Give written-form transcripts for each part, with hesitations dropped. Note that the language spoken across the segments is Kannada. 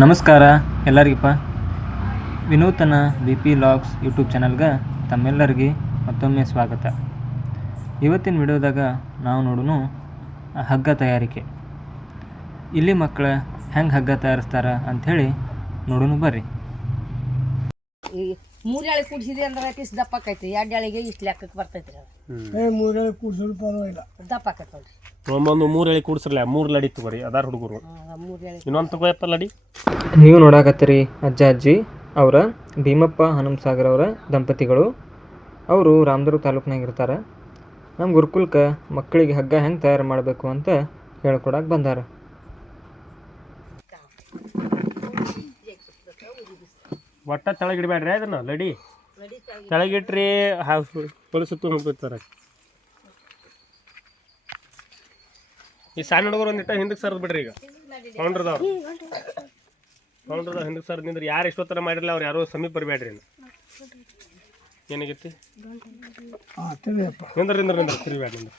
ನಮಸ್ಕಾರ ಎಲ್ಲರಿಗಪ್ಪ. ವಿನೂತನ ಬಿ ಪಿ ಲಾಗ್ಸ್ ಯೂಟ್ಯೂಬ್ ಚಾನಲ್ಗೆ ತಮ್ಮೆಲ್ಲರಿಗೆ ಮತ್ತೊಮ್ಮೆ ಸ್ವಾಗತ. ಇವತ್ತಿನ ವಿಡಿಯೋದಾಗ ನಾವು ನೋಡೋಣ ಹಗ್ಗ ತಯಾರಿಕೆ. ಇಲ್ಲಿ ಮಕ್ಕಳ ಹೆಂಗೆ ಹಗ್ಗ ತಯಾರಿಸ್ತಾರೆ ಅಂಥೇಳಿ ನೋಡೋಣ ಬರ್ರಿ. ಈ 3 ಎಳೆ ಕೂಡಿಸಿದೆ ಅಂದ್ರೆ ಇಷ್ಟು ದಪ್ಪ ಆಕೈತಿ, 2 ಎಳೆಗೆ ಇಷ್ಟು ಲೆಕ್ಕಕ್ಕೆ ಬರ್ತೈತಿ. 3 ಎಳೆ ಕೂಡಿಸೋದು ಪರವಾಗಿಲ್ಲ, ದಪ್ಪ ಆಕೈತಿ ನೋಡ್ರಿ. ಒಂದು 3 ಎಳೆ ಕೂಡಿಸ್ರಲ್ಲ, 3 ಲಡಿ ತಗೋರಿ, ಅದಾರ ಹುಡುಗರು. 3 ಎಳೆ ಇನ್ನೊಂದು ತಗೋಯಪ್ಪ ಲಡಿ. ನೀವು ನೋಡಾಕತ್ತೀರಿ ಅಜ್ಜ ಅಜ್ಜಿ ಅವರ ಭೀಮಪ್ಪ ಹನುಮಸಾಗರ್ ಅವರ ದಂಪತಿಗಳು. ಅವರು ರಾಮದುರ್ಗ ತಾಲೂಕಿನಾಗ ಇರ್ತಾರೆ. ನಮ್ಮ ಗುರುಕುಲಕ್ಕೆ ಮಕ್ಕಳಿಗೆ ಹಗ್ಗ ಹೆಂಗೆ ತಯಾರು ಮಾಡಬೇಕು ಅಂತ ಹೇಳ್ಕೊಡಕ್ಕೆ ಬಂದಾರ. ಒಟ್ಟ ತೆಳಗಿಡ್ಬೇಡ್ರಿ ಅದನ್ನ ಲಡಿ, ತೆಳಗಿಟ್ರಿ ಹೊಲಸುತ್ತು ಹೋಗ್ಬಿಡ್ತಾರೆ. ಈ ಸಣ್ಣ ಹುಡುಗರು ಒಂದಿಟ್ಟ ಹಿಂದಕ್ಕೆ ಸರ್ದ್ ಬಿಡ್ರಿ. ಈಗ ಕೌಂಡ್ರದವ್ರು ಹಿಂದಕ್ಕೆ ಸರ್ದ್ ನಿಂದ್ರೆ ಯಾರು ಎಷ್ಟೊತ್ತರ ಮಾಡಿರಲ್ಲ ಅವ್ರು ಯಾರು ಸಮೀಪ ಬರಬೇಡ್ರಿ. ಏನಾಗೈತಿ ನಿಂದ್ರ ನಿಂದ್ರ ನಿಂದ್ರ ತಿರ್ಬೇಡ ನಿಂದ್ರ.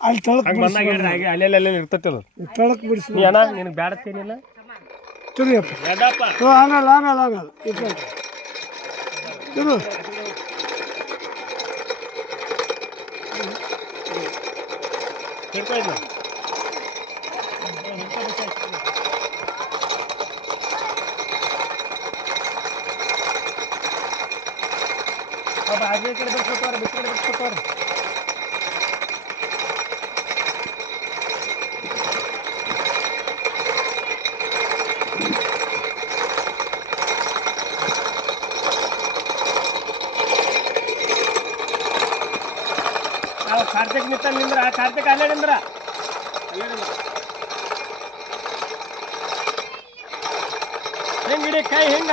ಹಂಗೆ ಬಂದಾಗ ಹೇಳ್ರಿ, ಹಾಗೆ ಅಲ್ಲೆಲ್ಲ ಇರ್ತೈತಿ ಅದು. ನೀ ಅಣ್ಣ ನಿನಗೆ ಬ್ಯಾಡತ್ತೇನಿಲ್ಲ ಕಾರ್ತಿಕ್ ನಿಂತ ನಿಂದ್ರ, ಕಾರ್ತಿಕ್ ಅಲ್ಲೇ ನಿಂದ್ರ. ಹೆಂಗಿಡಿ ಕೈ ಹೆಂಗ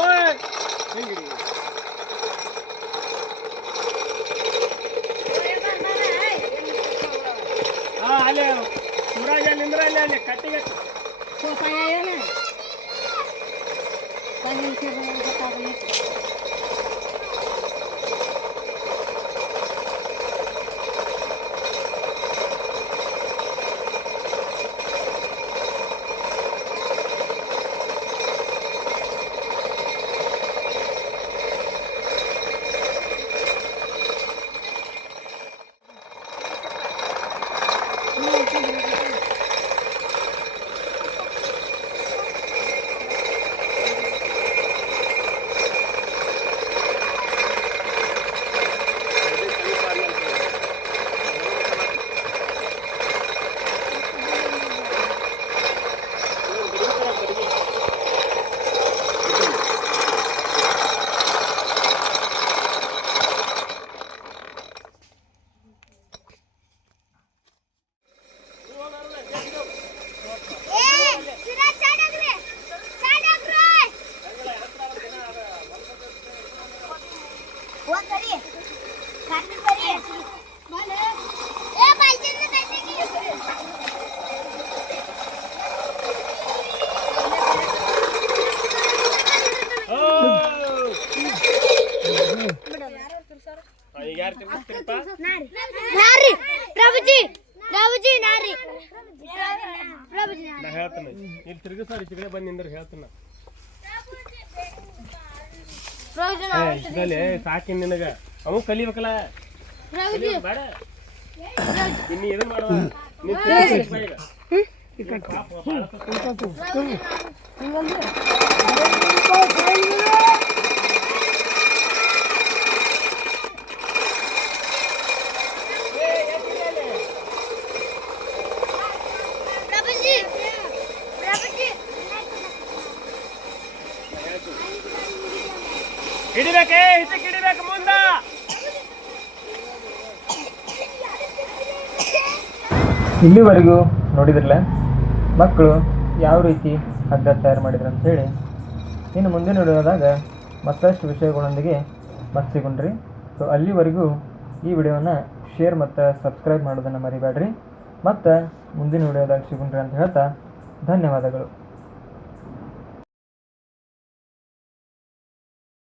ಓಯ್ ಹೆಂಗಿಡಿ. ಅಲ್ಲೇ ಶಿವರಾಜ ನಿಂದ್ರ, ಅಲ್ಲೇ ಕಟ್ಟಿಗೆ ಹೇಳ್ತಾನೆ. ಇಲ್ಲಿ ತಿರುಗಿ ಸರ್, ಈ ಕಡೆ ಬಂದು ನಿಂದ್ರೆ ಹೇಳ್ತಾನ. ಸಾಕಿ ನಿನಗ ಅವ ಕಲಿಬೇಕಲ್ಲ, ಬೇಡ ಇನ್ನು ಇದು ಮಾಡುವ. ಹಿಡಿಬೇಕೇ, ಹಿಡಿಬೇಕು ಹಿಡಿಬೇಕು ಮುಂದ. ಇಲ್ಲಿವರೆಗೂ ನೋಡಿದ್ರಲ್ಲ ಮಕ್ಕಳು ಯಾವ ರೀತಿ ಹಗ್ಗ ತಯಾರು ಮಾಡಿದ್ರು ಅಂಥೇಳಿ. ಇನ್ನು ಮುಂದಿನ ವಿಡಿಯೋದಾಗ ಮತ್ತಷ್ಟು ವಿಷಯಗಳೊಂದಿಗೆ ಮತ್ತೆ ಸಿಗೋಣ್ರಿ. ಸೊ ಅಲ್ಲಿವರೆಗೂ ಈ ವಿಡಿಯೋನ ಶೇರ್ ಮತ್ತು ಸಬ್ಸ್ಕ್ರೈಬ್ ಮಾಡೋದನ್ನು ಮರಿಬೇಡ್ರಿ. ಮತ್ತು ಮುಂದಿನ ವಿಡಿಯೋದಾಗ ಸಿಗೋಣ್ರಿ ಅಂತ ಹೇಳ್ತಾ ಧನ್ಯವಾದಗಳು.